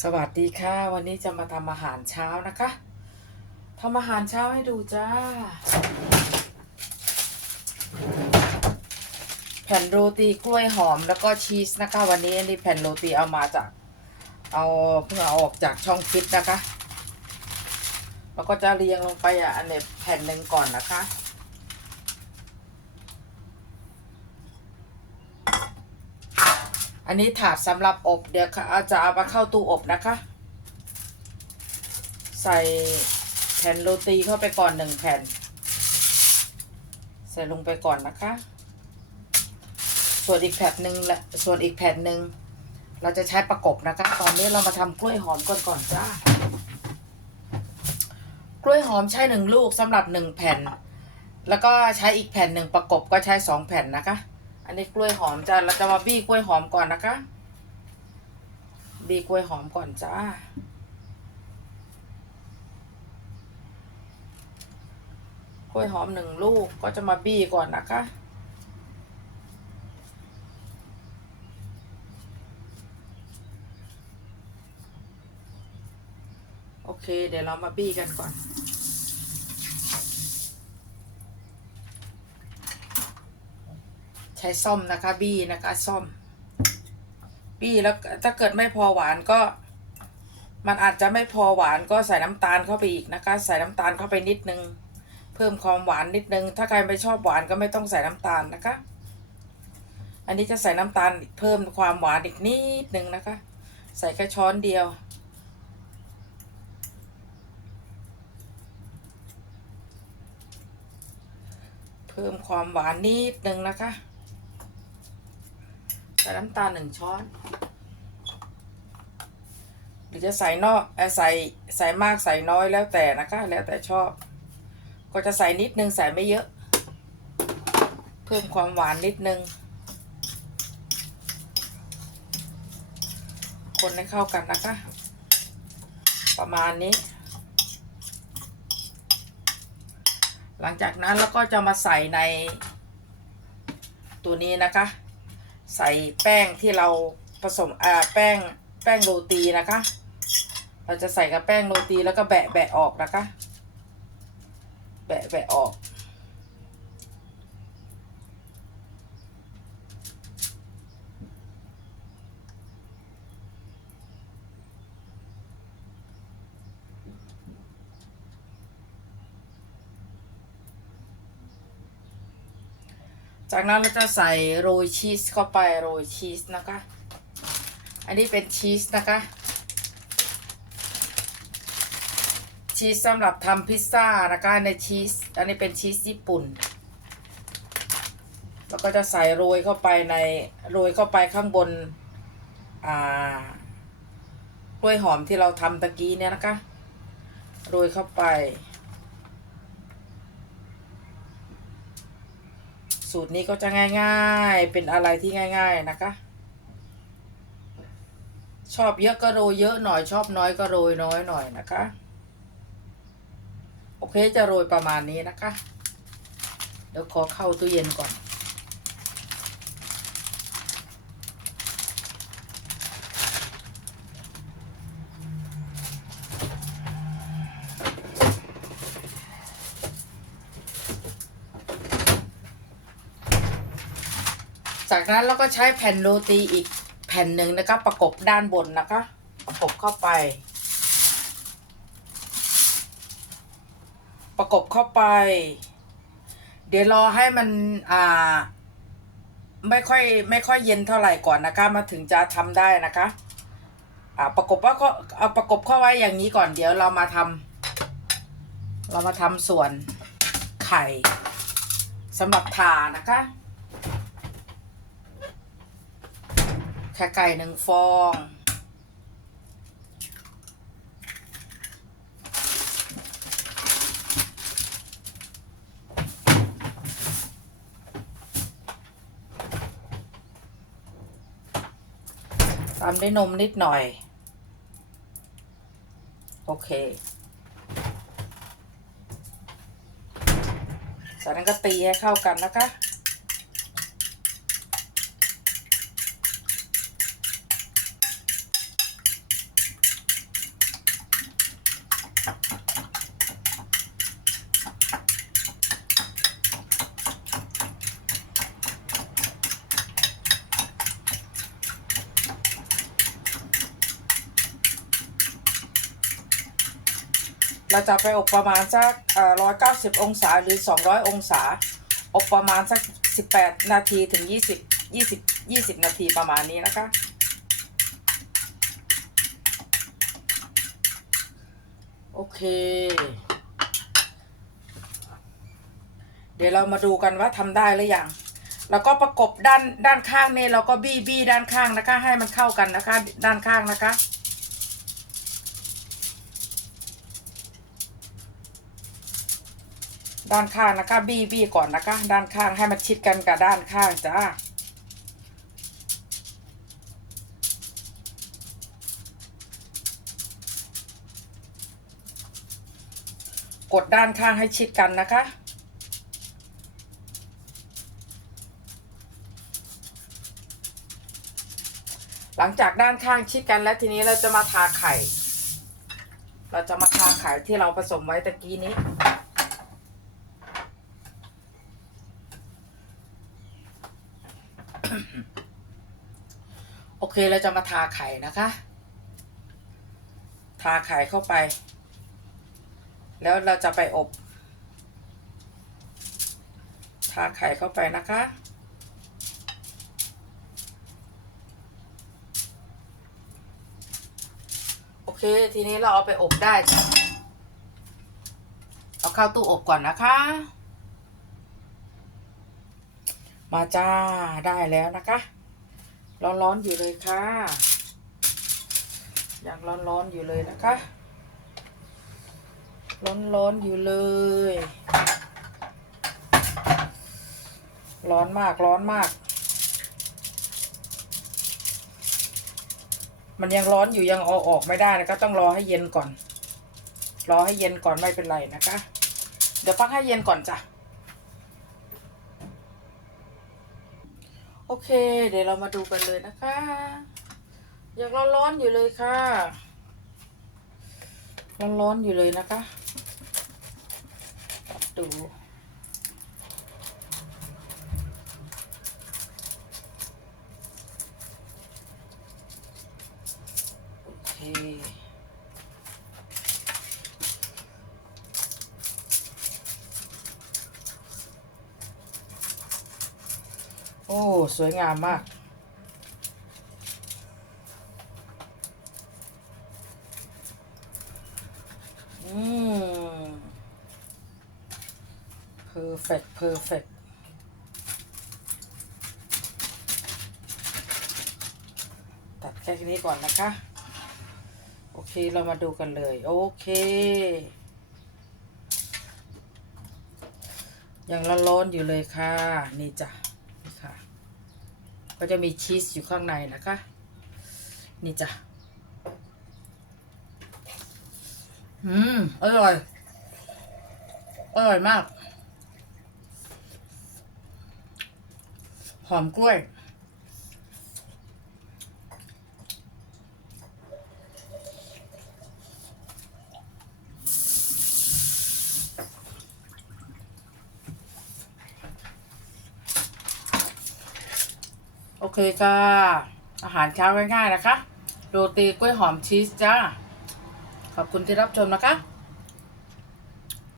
สวัสดีค่ะ วันนี้จะมาทำอาหารเช้านะคะทำอาหารเช้าให้ดูจ้า แผ่นโรตีกล้วยหอมแล้วก็ชีสนะคะ วันนี้อันนี้แผ่นโรตีเอามาจาก เอาเพิ่งเอาออกจากช่องฟิตนะคะ แล้วก็จะเรียงลงไปอะอันนี้แผ่นหนึ่งก่อนนะคะ อันนี้ถาดสำหรับอบ เดี๋ยวจะเอามาเข้าตู้อบนะคะ ใส่แผ่นโรตีเข้าไปก่อนหนึ่งแผ่น ใส่ลงไปก่อนนะคะ ส่วนอีกแผ่นหนึ่งและส่วนอีกแผ่นหนึ่งเราจะใช้ประกบนะคะ ตอนนี้เรามาทำกล้วยหอมก่อนก่อนจ้ากล้วยหอมใช้หนึ่งลูกสำหรับหนึ่งแผ่น แล้วก็ใช้อีกแผ่นหนึ่งประกบก็ใช้สองแผ่นนะคะ นนี้กล้วยหอมจ้าเราจะมาบี้กล้วยหอมก่อนนะคะ บี้กล้วยหอมก่อนจ้า กล้วยหอมหนึ่งลูกก็จะมาบี้ก่อนนะคะโอเค เดี๋ยวเรามาบี้กันก่อน ช้ส้อมนะคะ บี้นะคะส้อมบี้แล้วถ้าเกิดไม่พอหวานก็ มันอาจจะไม่พอหวานก็ใส่น้ำตาลเข้าไปอีกนะคะ ใส่น้ำตาลเข้าไปนิดนึง เพิ่มความหวานนิดนึง ถ้าใครไม่ชอบหวานก็ไม่ต้องใส่น้ำตาลนะคะ อันนี้จะใส่น้ำตาลเพิ่มความหวานอีกนิดนึงนะคะ ใส่แค่ช้อนเดียวเพิ่มความหวานนิดนึงนะคะ ใส่น้ำตาลหนึ่งช้อน หรือจะใส่นอกเอ่อใส่ใส่มากใส่น้อยแล้วแต่นะคะ แล้วแต่ชอบ ก็จะใส่นิดนึงใส่ไม่เยอะ เพิ่มความหวานนิดนึง คนให้เข้ากันนะคะ ประมาณนี้ หลังจากนั้นเราก็จะมาใส่ในตัวนี้นะคะ ใส่แป้งที่เราผสมอ่าแป้งแป้งโรตีนะคะ เราจะใส่กับแป้งโรตีแล้วก็แบะแบะออกนะคะ แบะแบะออก จากนั้นเราจะใส่โรยชีสเข้าไปโรยชีสนะคะ อันนี้เป็นชีสนะคะ ชีสสำหรับทำพิซซ่านะคะในชีส อันนี้เป็นชีสญี่ปุ่น แล้วก็จะใส่โรยเข้าไปในโรยเข้าไปข้างบน อ่ากล้วยหอมที่เราทำตะกี้เนี่ยนะคะ โรยเข้าไป สูตรนี้ก็จะง่ายๆ เป็นอะไรที่ง่าย ๆนะคะ ชอบเยอะก็โรยเยอะหน่อยชอบน้อยก็โรยน้อยหน่อยนะคะ โอเคจะโรยประมาณนี้นะคะ เดี๋ยวขอเข้าตู้เย็นก่อน จากนั้นเราก็ใช้แผ่นโรตีอีกแผ่นหนึ่งนะคะประกบด้านบนนะคะ ประกบเข้าไป ประกบเข้าไป เดี๋ยวรอให้มันอ่าไม่ค่อยไม่ค่อยเย็นเท่าไหร่ก่อนนะคะมาถึงจะทำได้นะคะอ่าประกบว่าก็เอาประกบเข้าไว้อย่างนี้ก่อนเดี๋ยวเรามาทำเรามาทำส่วนไข่สำหรับทานะคะ ไข่ไก่หนึ่งฟอง ตามด้วยนมนิดหน่อย โอเคจากนั้นก็ตีให้เข้ากันนะคะ เราจะไปอบประมาณสักร้อยเก้าสิบองศาหรือสองร้อยองศา อบประมาณสักสิบแปดนาทีถึงยี่สิบยี่สิบยี่สิบนาทีประมาณนี้นะคะ โอเค เดี๋ยวเรามาดูกันว่าทำได้หรือยังแล้วก็ประกบด้านด้านข้างนี่เราก็บี้บี้ด้านข้างนะคะ ให้มันเข้ากันนะคะ ด้านข้างนะคะ ด้านข้างนะคะ บี้บี้ก่อนนะคะ ด้านข้างให้มันชิดกันกับด้านข้างจ้ากดด้านข้างให้ชิดกันนะคะ หลังจากด้านข้างชิดกันแล้วทีนี้เราจะมาทาไข่ เราจะมาทาไข่ที่เราผสมไว้ตะกี้นี้ เคเราจะมาทาไข่นะคะ ทาไข่เข้าไป แล้วเราจะไปอบ ทาไข่เข้าไปนะคะ โอเค ทีนี้เราเอาไปอบได้เอาเข้าตู้อบก่อนนะคะ มาจ้าได้แล้วนะคะ ร้อนๆอยู่เลยค่ะยังร้อนๆอยู่เลยนะคะ ร้อนๆอยู่เลย ร้อนมากร้อนมาก มันยังร้อนอยู่ยังเอาออกไม่ได้นะคะต้องรอให้เย็นก่อน รอให้เย็นก่อนไม่เป็นไรนะคะ เดี๋ยวพักให้เย็นก่อนจ้ะ อเค เดี๋ยวเรามาดูกันเลยนะคะ ยังร้อนๆอยู่เลยค่ะ ร้อนๆอยู่เลยนะคะดูโอเค โอ้ สวยงามมาก อืม perfect perfect ตัดแค่นี้ก่อนนะคะ โอเคเรามาดูกันเลย โอเคยังร้อนๆอยู่เลยค่ะ นี่จ้ะนี่ค่ะ ก็จะมีชีสอยู่ข้างในนะคะ นี่จ้ะ อืม อร่อย อร่อยมาก หอมกล้วย เคจ้า อาหารเช้าง่ายๆนะคะ โรตีกล้วยหอมชีสจ้า ขอบคุณที่รับชมนะคะ